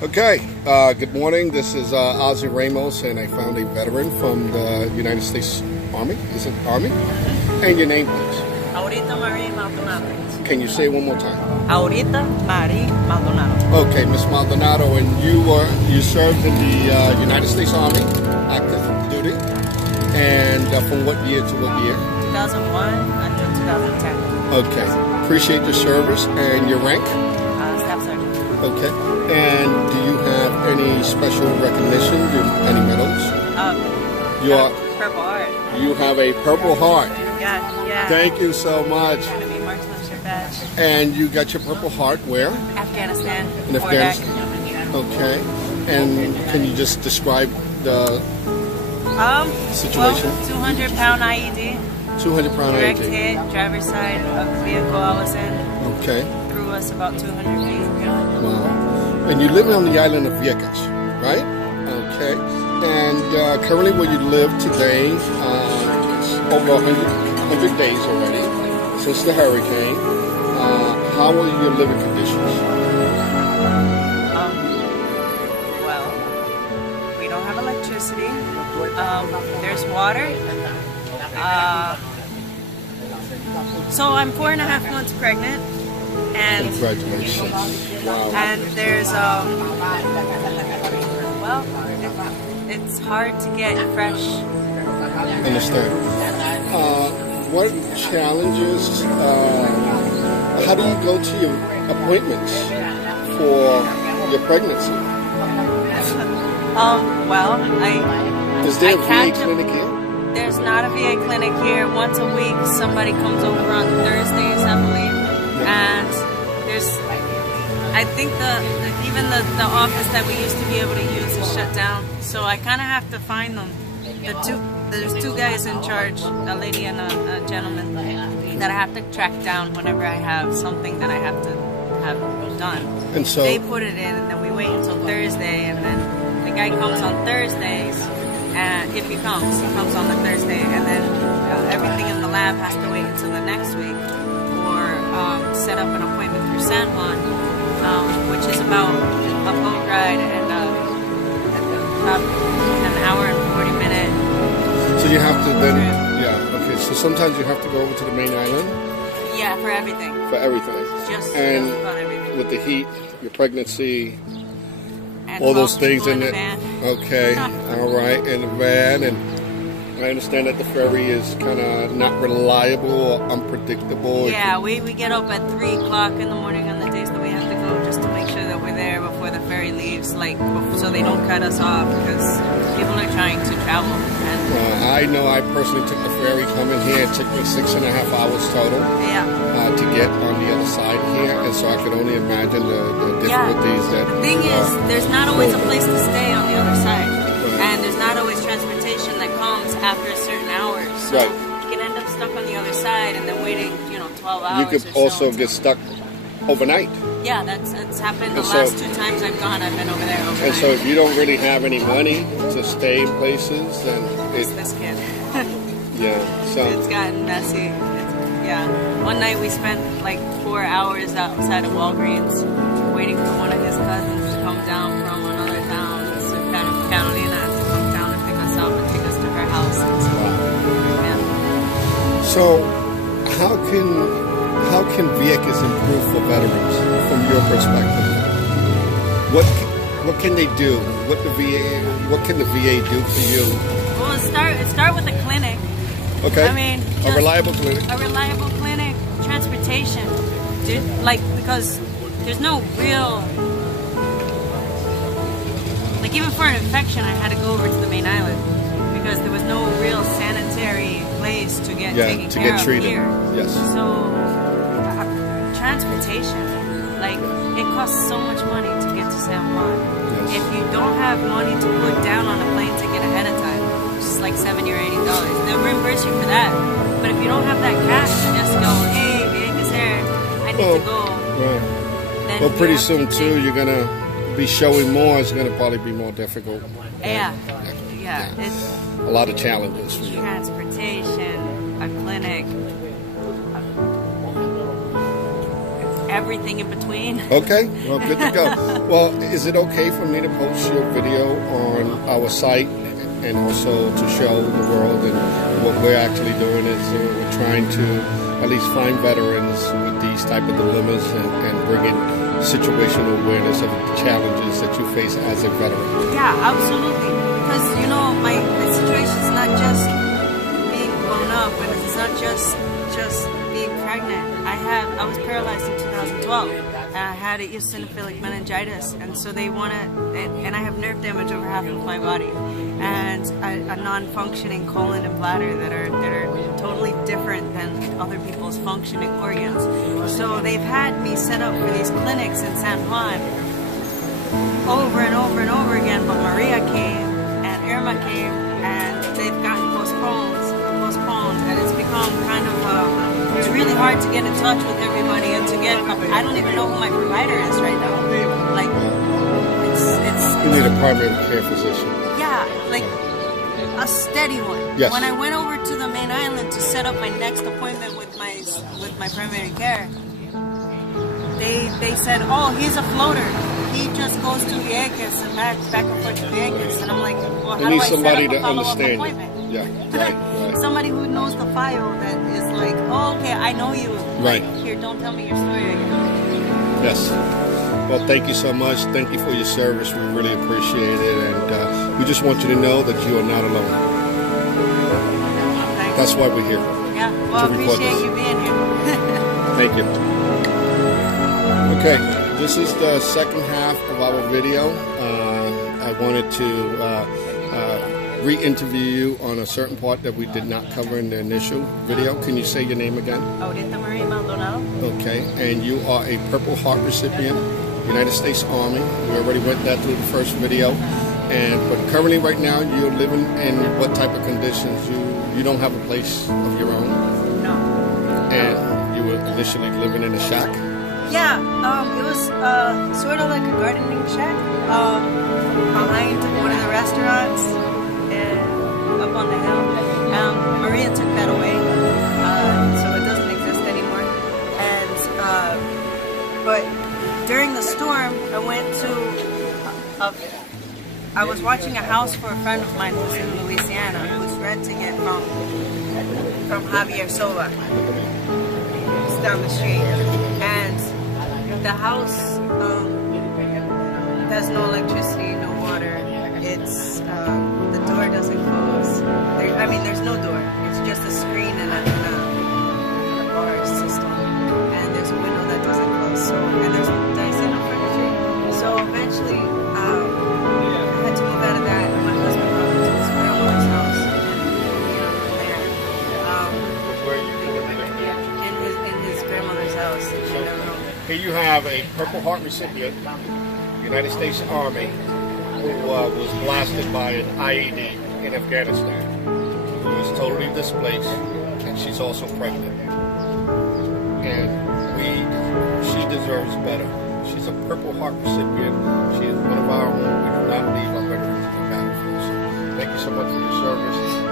Okay, good morning. This is Ozzy Ramos, and I found a veteran from the United States Army. Is it Army? And your name, please? Aurita Maldonado. Can you say it one more time? Aurita Maldonado. Okay, Miss Maldonado, and you served in the United States Army, active duty, and from what year to what year? 2001 until 2010. Okay, appreciate your service and your rank. Staff sergeant. Okay, and do you have any special recognition? Any medals? You are Purple Heart. You have a Purple Heart. Yeah. Thank you so much. Enemy marksmanship badge. And you got your Purple Heart where? Afghanistan. In Afghanistan. Okay. And can you just describe the situation? Well, 200-pound IED. 200-pound Direct IED. hit, driver's side of the vehicle I was in. Okay. Threw us about 200 feet. Wow. And you live on the island of Vieques, right? Okay. And currently where you live today, over 100 days already since the hurricane. How are your living conditions? Well, we don't have electricity. There's water. So I'm 4.5 months pregnant. And congratulations. Wow. And there's well, it's hard to get fresh. Understand. What challenges, how do you go to your appointments for your pregnancy? Well, Is there a VA clinic here? There's not a VA clinic here. Once a week, somebody comes over on Thursdays, I believe. And I think even the office that we used to be able to use is shut down. So I kind of have to find them. There's two guys in charge, a lady and a gentleman, that I have to track down whenever I have something that I have to have done. And so they put it in, and then we wait until Thursday, and then the guy comes on Thursdays. And if he comes on the Thursday, and then everything in the lab has to wait until the next week, or set up an appointment through San Juan, which is about a boat ride and about an hour and 40-minute. So you have to then, okay. So sometimes you have to go over to the main island. Yeah, for everything. For everything. Just about everything. With the heat, your pregnancy. And all those things in it. Van. Okay, all right, in the van, and I understand that the ferry is kind of not reliable or unpredictable. Yeah, we get up at 3 o'clock in the morning on the days that we have to go, just to make sure that we're there before the ferry leaves, so they don't cut us off, because people are trying to travel. And I know I personally took the ferry coming here. It took me 6.5 hours total. Yeah. To get on the other side here, and so I could only imagine the difficulties that. The thing is, there's not always a place to stay on the other side, and there's not always transportation that comes after a certain hour. So you can end up stuck on the other side and then waiting, 12 hours. You could also get stuck overnight. Yeah, that's happened the last 2 times I've gone. I've been over there overnight. And so if you don't really have any money to stay in places, then it's this kid. So it's gotten messy. Yeah, one night we spent like 4 hours outside of Walgreens waiting for one of his cousins to come down from another town, Carolina, to come down and pick us up and take us to her house. So how can Vieques improve for veterans from your perspective? What can they do? What can the VA do for you? Well, start with a clinic. Okay. I mean, a reliable clinic. A reliable clinic, transportation, dude. Because there's no real, even for an infection, I had to go over to the main island because there was no real sanitary place to get taken care of treated here. Yes. So transportation, it costs so much money to get to San Juan. Yes. If you don't have money to put down on a plane ticket ahead of time, like $70 or $80. They'll reimburse you for that. But if you don't have that cash, just go, hey, Vieques here, I need to go. Right. Then well, pretty soon too, you're gonna be showing more. It's gonna probably be more difficult. Yeah. It's a lot of challenges for you. Transportation, a clinic, everything in between. Okay, well, good to go. Well, is it okay for me to post your video on our site and also to show the world? And what we're actually doing is we're trying to at least find veterans with these type of dilemmas and bring in situational awareness of the challenges that you face as a veteran. Yeah, absolutely. Because, you know, my situation is not just being blown up, and it's not just being pregnant. I was paralyzed in 2012, and I had eosinophilic meningitis, and so they want to, and I have nerve damage over half of my body, and a non-functioning colon and bladder that are totally different than other people's functioning organs. So they've had me set up for these clinics in San Juan over and over and over again, but Maria came and Irma came, and they've gotten postponed, and it's become kind of it's really hard to get in touch with everybody and to get. I don't even know who my provider is right now. Like, it's you need a primary care physician. Yeah, like a steady one. Yes. When I went over to the main island to set up my next appointment with my primary care, they said, "Oh, he's a floater. He just goes to Vieques and back and forth to Vieques." And I'm like, "Well, how do I set up a follow-up appointment?" Yeah, right. Somebody who knows the file that is like, "Oh, okay, I know you. Right. Like, here, don't tell me your story again." Yes. Well, thank you so much. Thank you for your service. We really appreciate it, and we just want you to know that you are not alone. Thanks. That's why we're here. Yeah. Well, I appreciate you being here. Thank you. Okay, this is the second half of our video. I wanted to re-interview you on a certain part that we did not cover in the initial video. Can you say your name again? Aurita Maldonado. Okay, and you are a Purple Heart recipient, United States Army. We already went that through the first video. But currently right now you're living in what type of conditions? You don't have a place of your own? No. And you were initially living in a shack? Yeah, it was sort of like a gardening shack behind one of the restaurants up on the hill. Maria took that away, so it doesn't exist anymore. And but during the storm, I was watching a house for a friend of mine who's in Louisiana, who's renting it from Javier Silva, who's down the street. And the house has no electricity, no water. It's the door doesn't close. There's no door. It's just a screen and a bar system. And there's a window that doesn't close. So, and there's no furniture. So eventually, I had to move out of that, and my husband brought me to his grandmother's house. Where are you living? In his grandmother's house. Here you have a Purple Heart recipient, United States Army, who was blasted by an IED in Afghanistan, who is totally displaced, and she's also pregnant. And she deserves better. She's a Purple Heart recipient. She is one of our own. We do not leave our veterans in the battlefield. So thank you so much for your service.